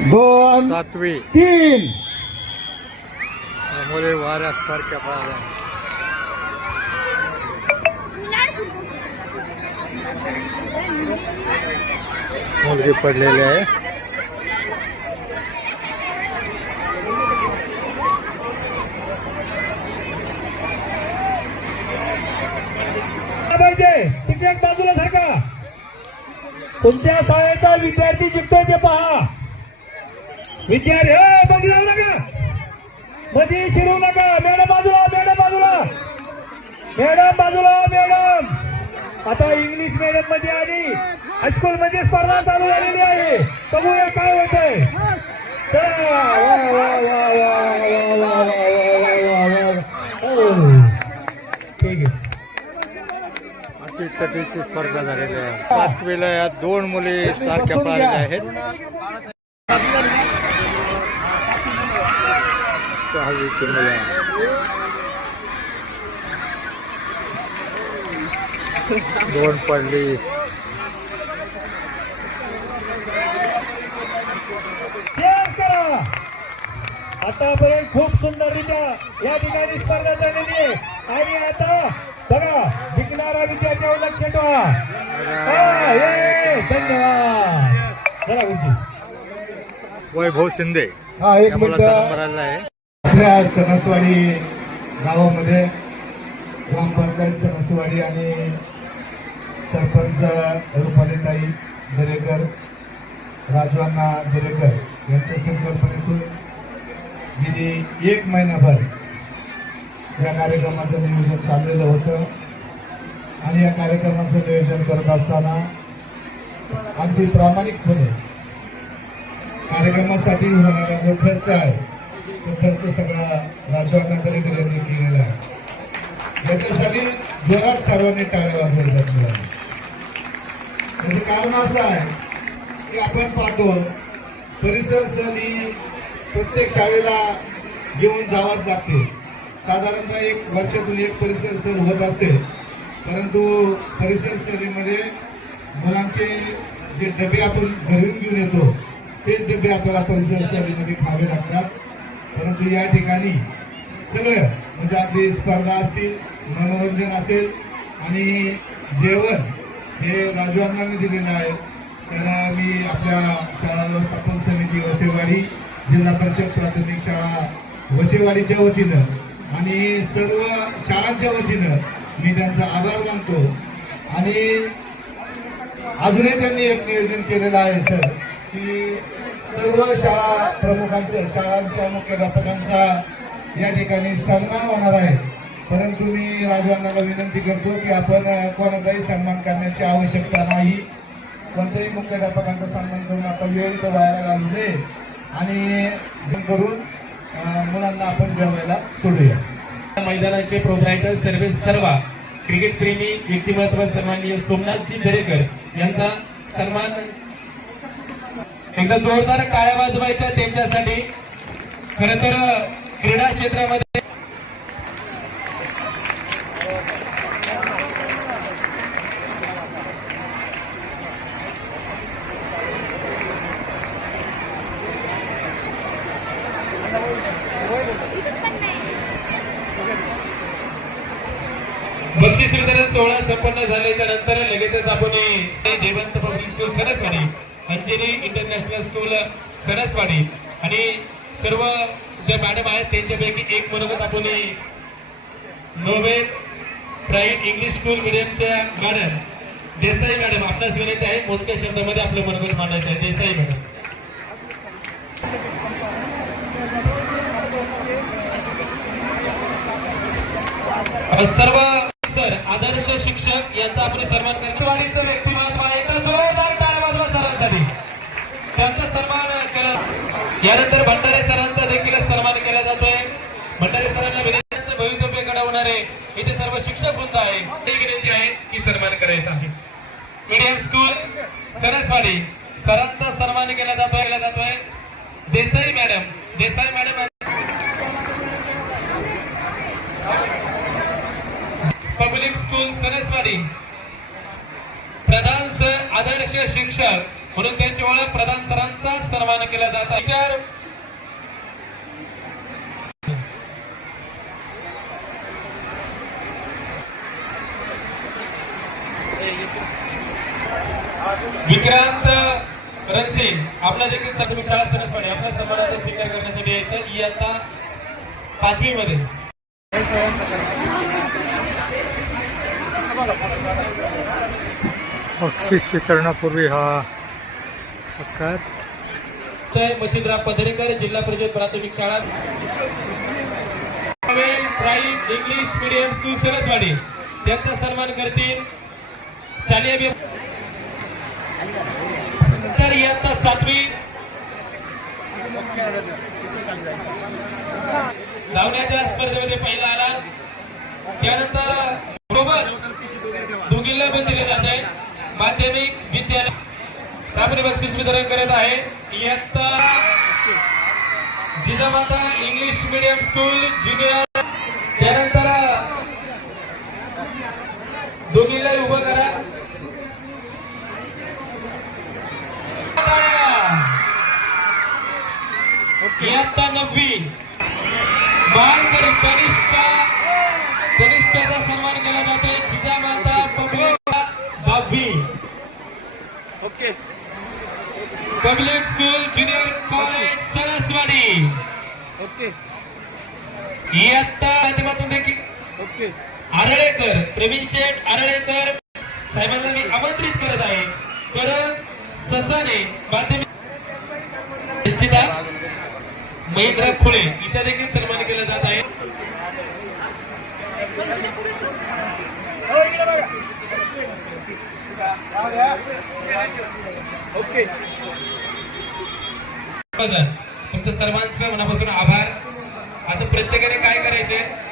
दोन सातवी. तीन. मुले वाऱ्यासारख्या पाहिल्या मुलगी पडलेली आहे. पाहिजे तिकीट बाजूला सरका तुमच्या शाळेचा विद्यार्थी जिंकतोय ते पहा. विचार हे बघू जाऊ नका मधी शिरू नका मॅडम बाजूला मॅडम बाजूला मॅडम बाजूला मॅडम आता इंग्लिश मीडियममध्ये आली हायस्कूल मध्ये स्पर्धा चालू झालेली आहे बघूया काय होत आहे स्पर्धा झालेली आहे पाचवीला या दोन मुली सारख्या पाहिल्या आहेत सहावीची मुलं दोन पडली आतापर्यंत खूप सुंदररित्या या ठिकाणी स्पर्धा झालेली आहे. आणि आता बघा जिंकणारा विद्यार्थ्यावर लक्ष ठेवा हा, ये, धन्यवाद वैभव शिंदे हा एक मिनिट आपल्या सणसवाडी गावामध्ये ग्रामपंचायत सणसवाडी आणि सरपंच रुपालीताई दरेकर राजवांना दरेकर यांच्या संकल्पनेतून गेली एक महिनाभर या कार्यक्रमाचं नियोजन चाललेलं होतं. आणि या कार्यक्रमाचं नियोजन करत असताना अगदी प्रामाणिकपणे कार्यक्रमासाठी होणारा जो खर्च आहे तो खर्च सगळा राजवांना तरी यांनी केलेला आहे. याच्यासाठी जोरात सर्वांनी टाळ्या वाजवायला त्याचं कारण असं आहे की आपण पाहतो परिसर सहल ही प्रत्येक शाळेला घेऊन जावाच लागते. साधारणतः एक वर्षातून एक परिसर सहल होत असते. परंतु परिसर सहलीमध्ये मुलांचे जे डबे आपण घरून घेऊन येतो तेच डबे आपल्याला परिसर सहलीमध्ये खावे लागतात. परंतु या ठिकाणी सगळं म्हणजे आपली स्पर्धा असतील मनोरंजन असेल आणि जेवण हे राजवांना दिलेलं आहे. त्यांना मी आपल्या शाळा व्यवस्थापन समिती वसेवाडी जिल्हा परिषद प्राथमिक शाळा वसेवाडीच्या वतीनं आणि सर्व शाळांच्या वतीनं मी त्यांचा आभार मानतो. आणि अजूनही त्यांनी एक नियोजन केलेलं आहे सर की सर्व शाळा प्रमुखांचं शाळांच्या मुख्याध्यापकांचा या ठिकाणी सन्मान होणार आहे. परंतु मी राजवांना विनंती करतो की आपण कोणाचाही सन्मान करण्याची आवश्यकता नाही. कोणत्याही मुख्याध्यापकांचा सन्मान करून आता वेळ तर व्हायला घालू नये. आणि करून मुलांना आपण जेवायला सोडूया. मैदानाचे प्रोप्रायटर सर्वे सर्वा क्रिकेट प्रेमी व्यक्तिमत्व सन्माननीय सोमनाथजी दरेकर यांचा सन्मान एकदा जोरदार काळ्या वाजवायच्या त्यांच्यासाठी. खर तर क्रीडा क्षेत्रामध्ये बक्षीस वितरण सोहळा संपन्न झाल्याच्यानंतर लगेचच आपण जिवंत Jaywant public school Anjali international school Saraswadi आणि सर्व जे मॅडम आहेत त्यांच्यापैकी एक बरोबर आपण नोबेल प्राईड इंग्लिश स्कूल मिडियमच्या मॅडम देसाई मॅडम आपल्यास विनंती आहे मोजक्या शब्दामध्ये आपलं बरोबर मांडायचं आहे. देसाई मॅडम. सर्व सर आदर्श शिक्षक यांचा आपण सर्वांना व्यक्तिमत्व आहे तर जोरदार टाळ्या वाजवा सरांसाठी त्यांचा सन्मान केला यानंतर भंडारे सरांचा देखील सन्मान केला जातोय. भंडारे सरांना विद्यार्थ्यांचं भवितव्य घडवणारे इथे सर्व शिक्षक वृंद आहे ते विनंती आहे की सन्मान करायचा आहे. मीडियम स्कूल सरसवाडी सरांचा सन्मान केला जातोय केला जातोय. Desai madam Desai madam public school Saraswadi Pradhan sir आदर्श शिक्षक. म्हणून त्यांची ओळख प्रधान सरांचा सन्मान केला जात विचार. विक्रांत रणसिंग आपला देखील प्राथमिक शाळा सरसवाडी आपल्या समाजाचा स्वीकार करण्यासाठी यायचं. इयत्ता पाचवी मध्ये बक्षीस वितरणापूर्वी हा सत्कार तर पदरेकर जिल्हा परिषद प्राथमिक शाळा. Prime English medium school Saraswadi. त्यांचा सन्मान करतील शालेय तर इयत्ता सातवी. धावण्याच्या स्पर्धेमध्ये पहिला आला. त्यानंतर बरोबर दोघींना पण दिले जात आहे माध्यमिक विद्यालय सामान्य बक्षीस वितरण करत आहे. इयत्ता Jijamata English medium school junior त्यानंतर दोघींना उभं करा. इयत्ता नववी. बालकरी कनिष्ठा. कनिष्ठाचा सन्मान केला जातोय. जिजामाता पब्लिक दहावी okay. Public school junior college Saraswadi okay. इयत्ता माध्यमातून देखील ओके. आरळेकर प्रवीण शेठ आरळेकर साहेबांना मी आमंत्रित करत आहे. करण ससाने माध्यमिक महेंद्र खुळे हिचा देखील सन्मान केला जात आहे. ओके बघा. तुमचं सर्वांचं मनापासून आभार. आता प्रत्येकाने काय करायचंय?